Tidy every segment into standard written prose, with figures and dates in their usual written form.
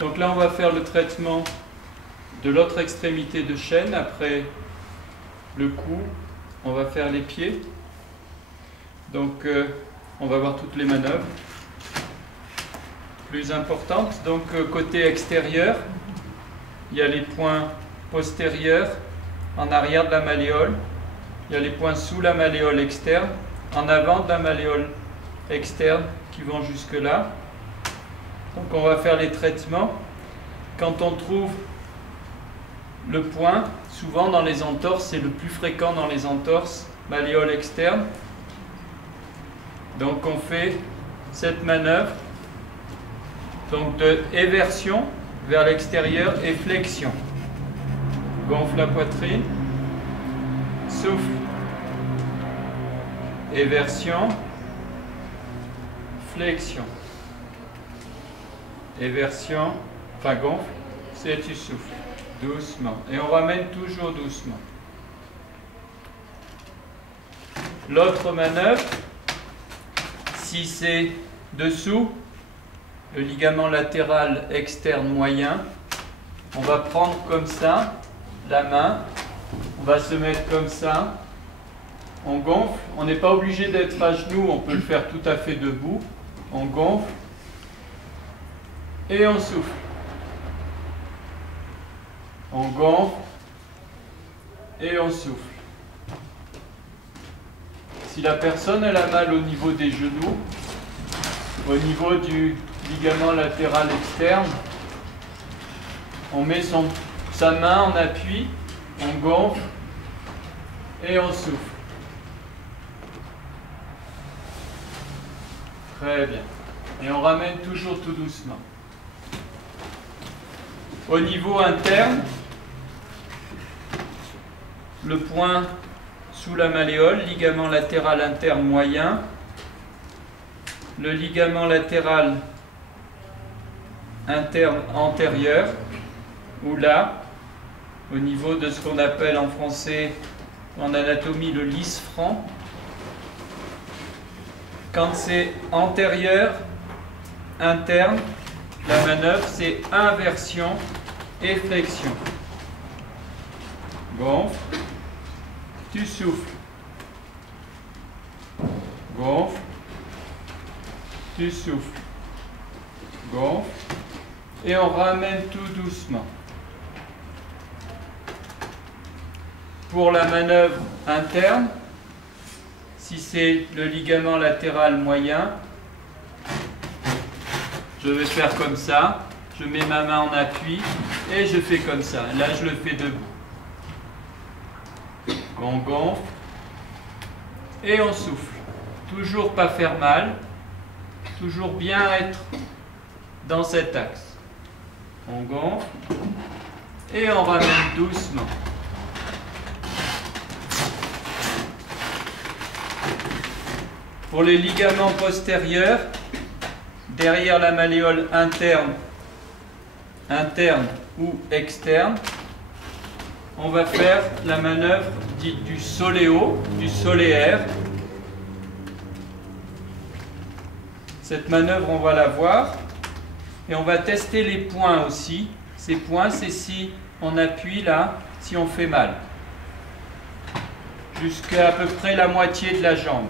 Donc là, on va faire le traitement de l'autre extrémité de chaîne. Après le cou, on va faire les pieds. Donc, on va voir toutes les manœuvres plus importantes. Donc, côté extérieur, il y a les points postérieurs en arrière de la malléole. Il y a les points sous la malléole externe, en avant de la malléole externe qui vont jusque là. Donc on va faire les traitements. Quand on trouve le point, souvent dans les entorses, c'est le plus fréquent dans les entorses, malléole externe. Donc on fait cette manœuvre donc de éversion vers l'extérieur et flexion. Gonfle la poitrine, souffle, éversion, flexion, éversion, enfin gonfle, c'est tu souffles, doucement. Et on ramène toujours doucement. L'autre manœuvre, si c'est dessous, le ligament latéral externe moyen, on va prendre comme ça la main, on va se mettre comme ça, on gonfle, on n'est pas obligé d'être à genoux, on peut le faire tout à fait debout, on gonfle et on souffle. On gonfle et on souffle. Si la personne elle a mal au niveau des genoux, au niveau du ligament latéral externe, on met sa main en appui, on gonfle et on souffle. Très bien. Et on ramène toujours tout doucement. Au niveau interne, le point sous la malléole, ligament latéral interne moyen, le ligament latéral interne antérieur, ou là, au niveau de ce qu'on appelle en français, en anatomie, le lisfranc. Quand c'est antérieur, interne, la manœuvre c'est inversion et flexion. Gonfle, tu souffles. Gonfle, tu souffles. Gonfle, et on ramène tout doucement. Pour la manœuvre interne, si c'est le ligament latéral moyen, je vais faire comme ça, je mets ma main en appui et je fais comme ça. Là, je le fais debout. On gonfle et on souffle. Toujours pas faire mal, toujours bien être dans cet axe. On gonfle et on ramène doucement. Pour les ligaments postérieurs, derrière la malléole interne ou externe, on va faire la manœuvre dite du soléo, du soléaire. Cette manœuvre, on va la voir et on va tester les points aussi. Ces points, c'est si on appuie là, si on fait mal. Jusqu'à peu près la moitié de la jambe.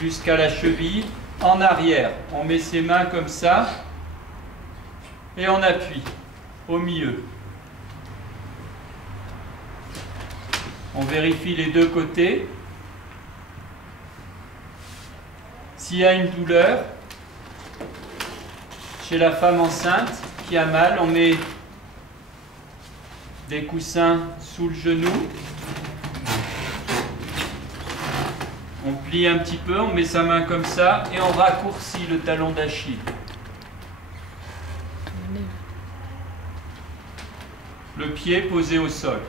Jusqu'à la cheville, en arrière. On met ses mains comme ça et on appuie au milieu. On vérifie les deux côtés. S'il y a une douleur, chez la femme enceinte qui a mal, on met des coussins sous le genou. On plie un petit peu, on met sa main comme ça et on raccourcit le talon d'Achille. Le pied posé au sol.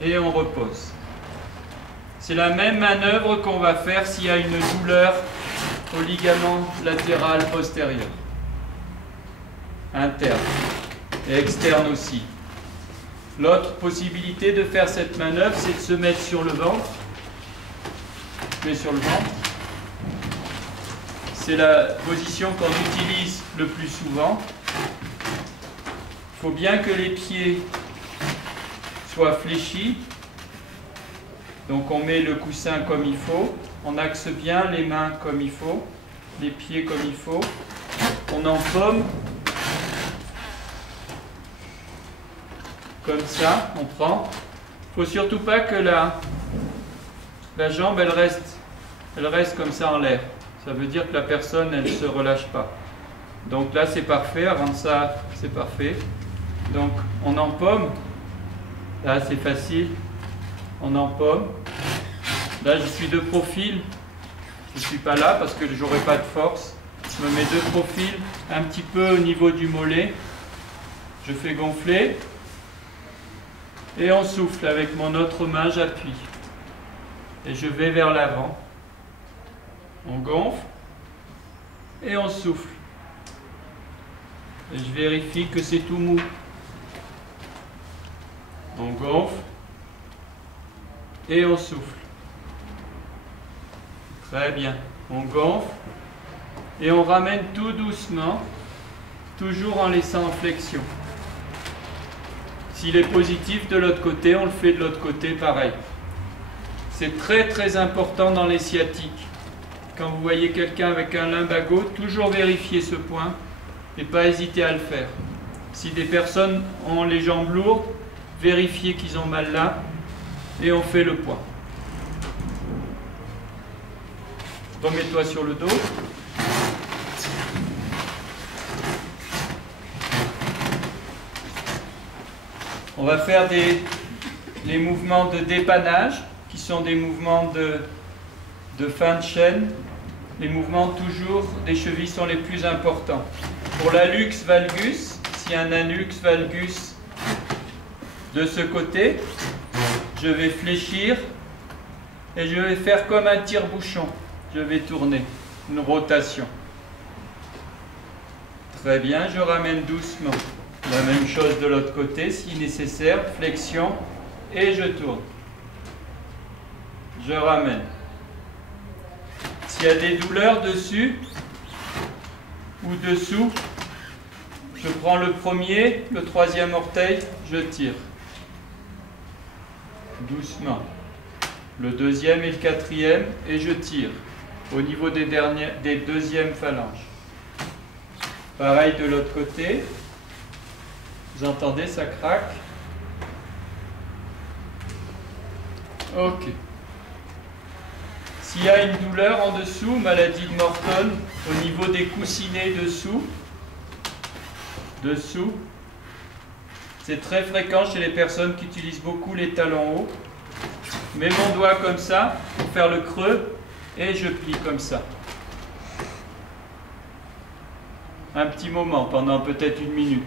Et on repose. C'est la même manœuvre qu'on va faire s'il y a une douleur au ligament latéral postérieur. Interne et externe aussi. L'autre possibilité de faire cette manœuvre, c'est de se mettre sur le ventre. Je mets sur le ventre. c'est la position qu'on utilise le plus souvent. Il faut bien que les pieds soient fléchis. Donc on met le coussin comme il faut, on axe bien les mains comme il faut, les pieds comme il faut, on empaume, comme ça, on prend. Il ne faut surtout pas que la jambe elle reste comme ça en l'air. Ça veut dire que la personne elle ne se relâche pas. Donc là c'est parfait, avant ça c'est parfait. Donc on empaume, là c'est facile, on empaume. Là je suis de profil, je ne suis pas là parce que j'aurai pas de force. Je me mets de profil, un petit peu au niveau du mollet. Je fais gonfler. Et on souffle avec mon autre main, j'appuie. Et je vais vers l'avant. On gonfle. Et on souffle. Et je vérifie que c'est tout mou. On gonfle. Et on souffle. Très bien. On gonfle. Et on ramène tout doucement. Toujours en laissant en flexion. S'il est positif de l'autre côté, on le fait de l'autre côté pareil. C'est très très important dans les sciatiques. Quand vous voyez quelqu'un avec un lumbago, toujours vérifier ce point et pas hésiter à le faire. Si des personnes ont les jambes lourdes, vérifiez qu'ils ont mal là et on fait le point. Remets-toi sur le dos. On va faire les mouvements de dépannage, qui sont des mouvements de fin de chaîne. Les mouvements toujours des chevilles sont les plus importants. Pour l'hallux valgus, s'il y a un hallux valgus de ce côté, je vais fléchir et je vais faire comme un tire-bouchon. Je vais tourner, une rotation. Très bien, je ramène doucement. La même chose de l'autre côté, si nécessaire, flexion, et je tourne. Je ramène. S'il y a des douleurs dessus ou dessous, je prends le premier, le troisième orteil, je tire. Doucement. Le deuxième et le quatrième, et je tire. Au niveau des deuxièmes phalanges. Pareil de l'autre côté. Vous entendez, ça craque. Ok. S'il y a une douleur en dessous, maladie de Morton, au niveau des coussinets dessous, c'est très fréquent chez les personnes qui utilisent beaucoup les talons hauts. Mets mon doigt comme ça pour faire le creux et je plie comme ça. Un petit moment, pendant peut-être 1 minute.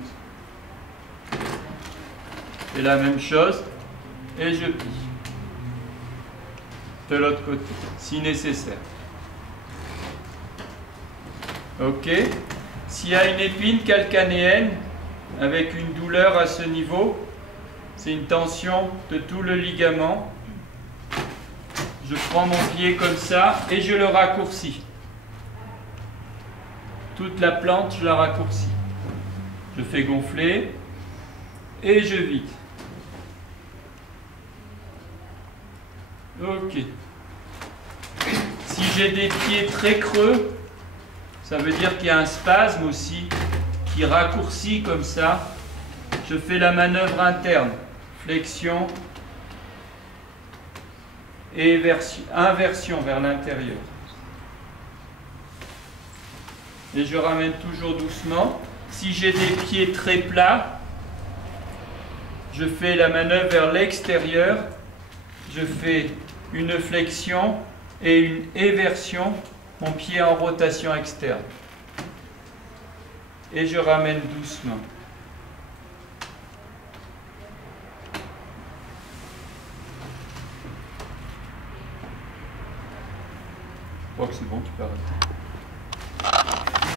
Et la même chose, et je plie. De l'autre côté, si nécessaire. Ok. S'il y a une épine calcanéenne, avec une douleur à ce niveau, c'est une tension de tout le ligament. Je prends mon pied comme ça, et je le raccourcis. Toute la plante, je la raccourcis. Je fais gonfler, et je vide. Ok. Si j'ai des pieds très creux, ça veut dire qu'il y a un spasme aussi qui raccourcit comme ça. Je fais la manœuvre interne. Flexion et inversion vers l'intérieur. Et je ramène toujours doucement. Si j'ai des pieds très plats, je fais la manœuvre vers l'extérieur. Je fais une flexion et une éversion, mon pied en rotation externe. Et je ramène doucement. Je crois que c'est bon, tu peux arrêter.